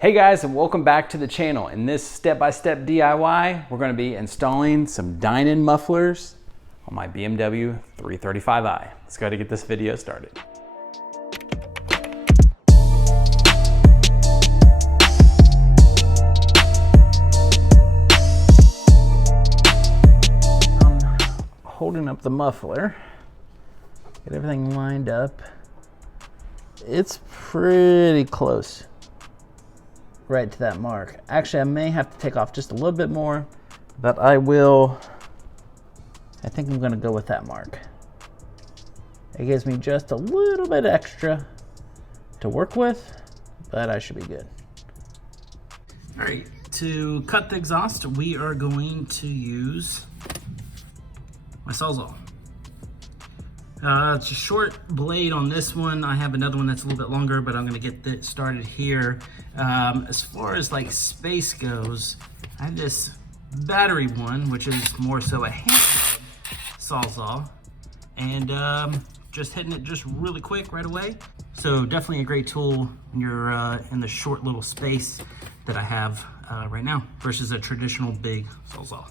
Hey guys, and welcome back to the channel. In this step-by-step DIY, we're going to be installing some Dinan mufflers on my BMW 335i. Let's go to get this video started. I'm holding up the muffler, get everything lined up. It's pretty close right to that mark. Actually, I may have to take off just a little bit more, but I think I'm gonna go with that mark. It gives me just a little bit extra to work with, but I should be good. All right, to cut the exhaust, we are going to use my Sawzall. It's a short blade on this one. I have another one that's a little bit longer, but I'm gonna get that started here. As far as like space goes, I have this battery one, which is more so a handheld Sawzall, and just hitting it just really quick right away. So definitely a great tool when you're in the short little space that I have right now versus a traditional big Sawzall.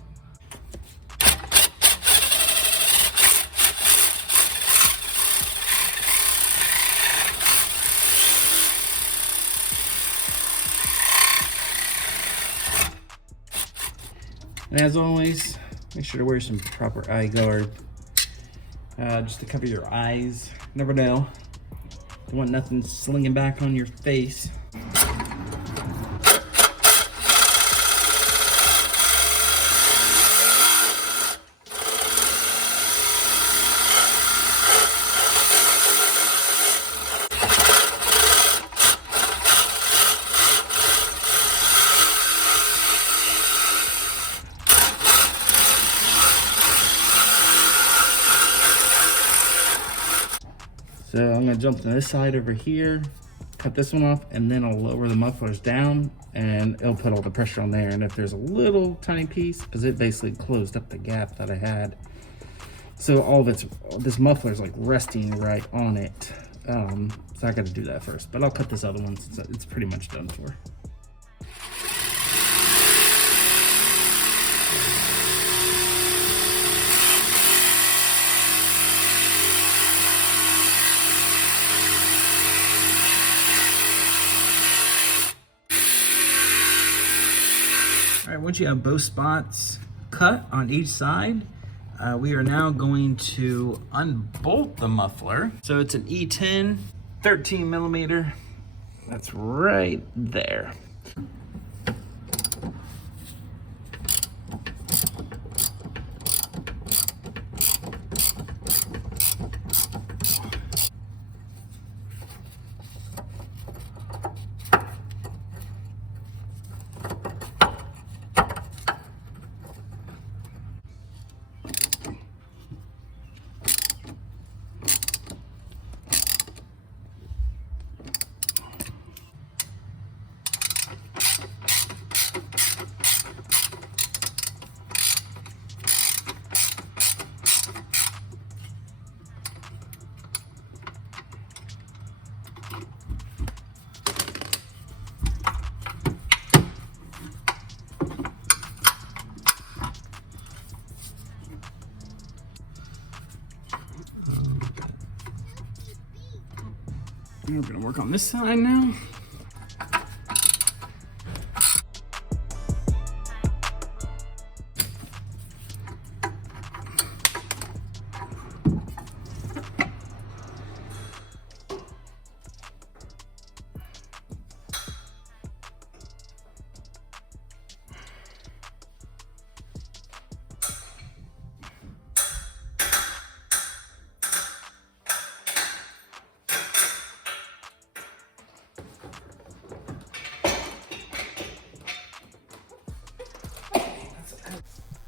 And as always, make sure to wear some proper eye guard, just to cover your eyes. Never know. Don't want nothing slinging back on your face. So I'm gonna jump to this side over here, cut this one off, and then I'll lower the mufflers down and it'll put all the pressure on there. And if there's a little tiny piece, because it basically closed up the gap that I had. So all of this muffler is like resting right on it. So I gotta do that first, but I'll cut this other one since it's pretty much done for. All right, once you have both spots cut on each side, we are now going to unbolt the muffler. So it's an E10, 13 millimeter. That's right there. We're gonna work on this side now.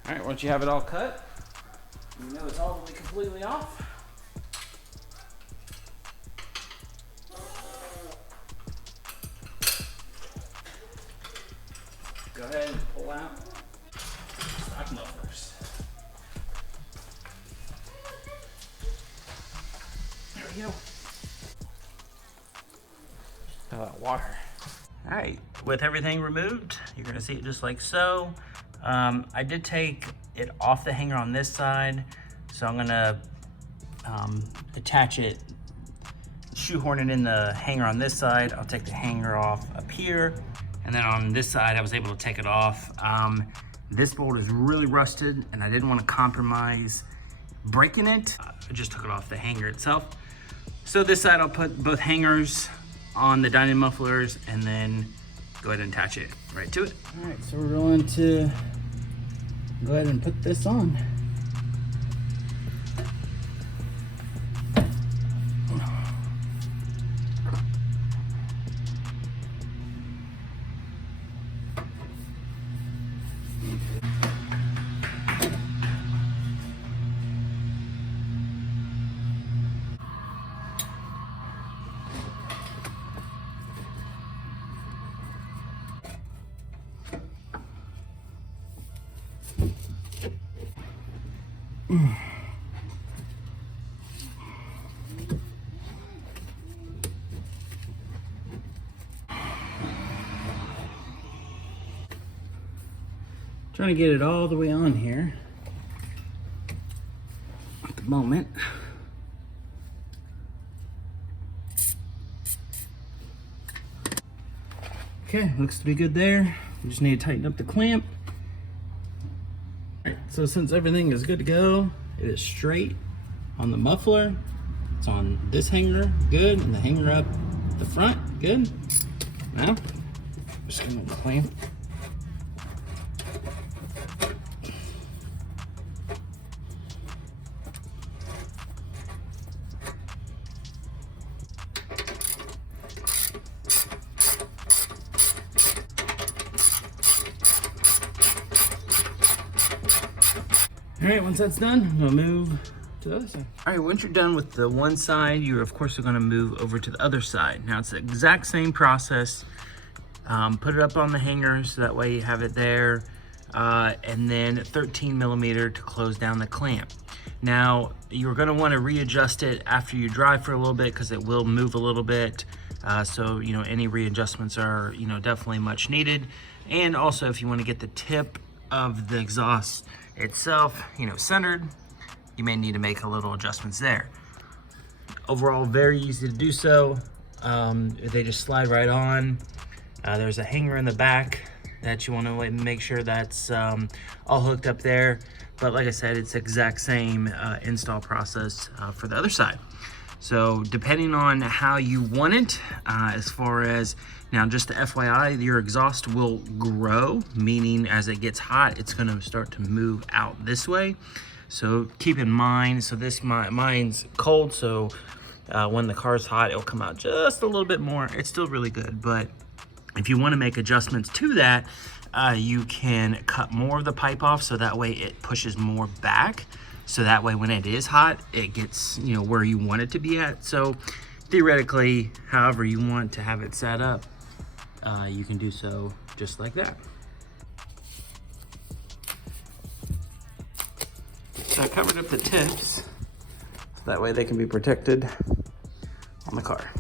All right, once you have it all cut, you know it's all the way completely off. Go ahead and pull out stock mufflers. There we go. Water. All right, with everything removed. You're gonna see it just like so. I did take it off the hanger on this side, so I'm gonna attach it, shoehorn it in the hanger on this side. I'll take the hanger off up here, and then on this side I was able to take it off. This bolt is really rusted and I didn't want to compromise breaking it. I just took it off the hanger itself. So this side I'll put both hangers on the Dinan mufflers and then go ahead and attach it right to it. All right, so we're going to go ahead and put this on. Trying to get it all the way on here at the moment. Okay, looks to be good there. We just need to tighten up the clamp. All right, so since everything is good to go, it is straight on the muffler. It's on this hanger, good, and the hanger up the front, good. Now, just gonna clamp. All right, once that's done, we'll move to the other side. All right, once you're done with the one side, you're of course gonna move over to the other side. Now it's the exact same process. Put it up on the hanger so that way you have it there. And then 13 millimeter to close down the clamp. Now, you're gonna wanna readjust it after you drive for a little bit because it will move a little bit. So, you know, any readjustments are, you know, definitely much needed. And also if you wanna get the tip of the exhaust itself, you know, centered, you may need to make a little adjustments there. Overall, very easy to do so. They just slide right on. There's a hanger in the back that you want to make sure that's all hooked up there. But like I said, it's the exact same install process for the other side. So depending on how you want it, as far as, now just the FYI, your exhaust will grow, meaning as it gets hot, it's gonna start to move out this way. So keep in mind, so this, mine's cold, so when the car's hot, it'll come out just a little bit more. It's still really good, but if you wanna make adjustments to that, you can cut more of the pipe off so that way it pushes more back. So that way when it is hot, it gets, you know, where you want it to be at. So theoretically, however you want to have it set up, you can do so just like that. So I covered up the tips, so that way they can be protected on the car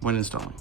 when installing.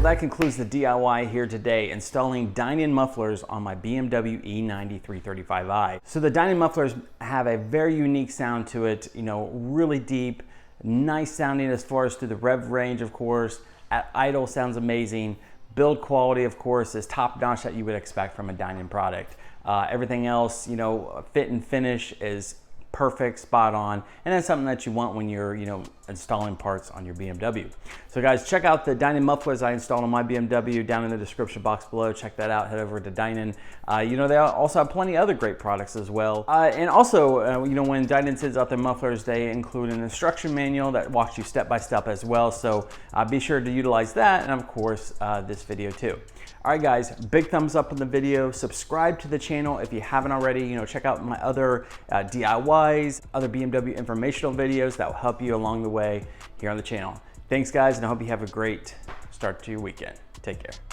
That concludes the DIY here today, installing Dinan mufflers on my BMW E90 335i. So the Dinan mufflers have a very unique sound to it, you know, really deep, nice sounding as far as through the rev range, of course. At idle sounds amazing. Build quality, of course, is top notch that you would expect from a Dinan product. Everything else, you know, fit and finish is perfect, spot on, and that's something that you want when you're, you know, installing parts on your BMW. So guys, check out the Dinan mufflers I installed on my BMW down in the description box below. Check that out. Head over to Dinan. You know, they also have plenty of other great products as well. And also, you know, when Dinan sends out their mufflers, they include an instruction manual that walks you step by step as well. So be sure to utilize that, and of course, this video too. All right, guys, big thumbs up on the video. Subscribe to the channel if you haven't already. You know, check out my other DIYs, other BMW informational videos that will help you along the way here on the channel. Thanks, guys, and I hope you have a great start to your weekend. Take care.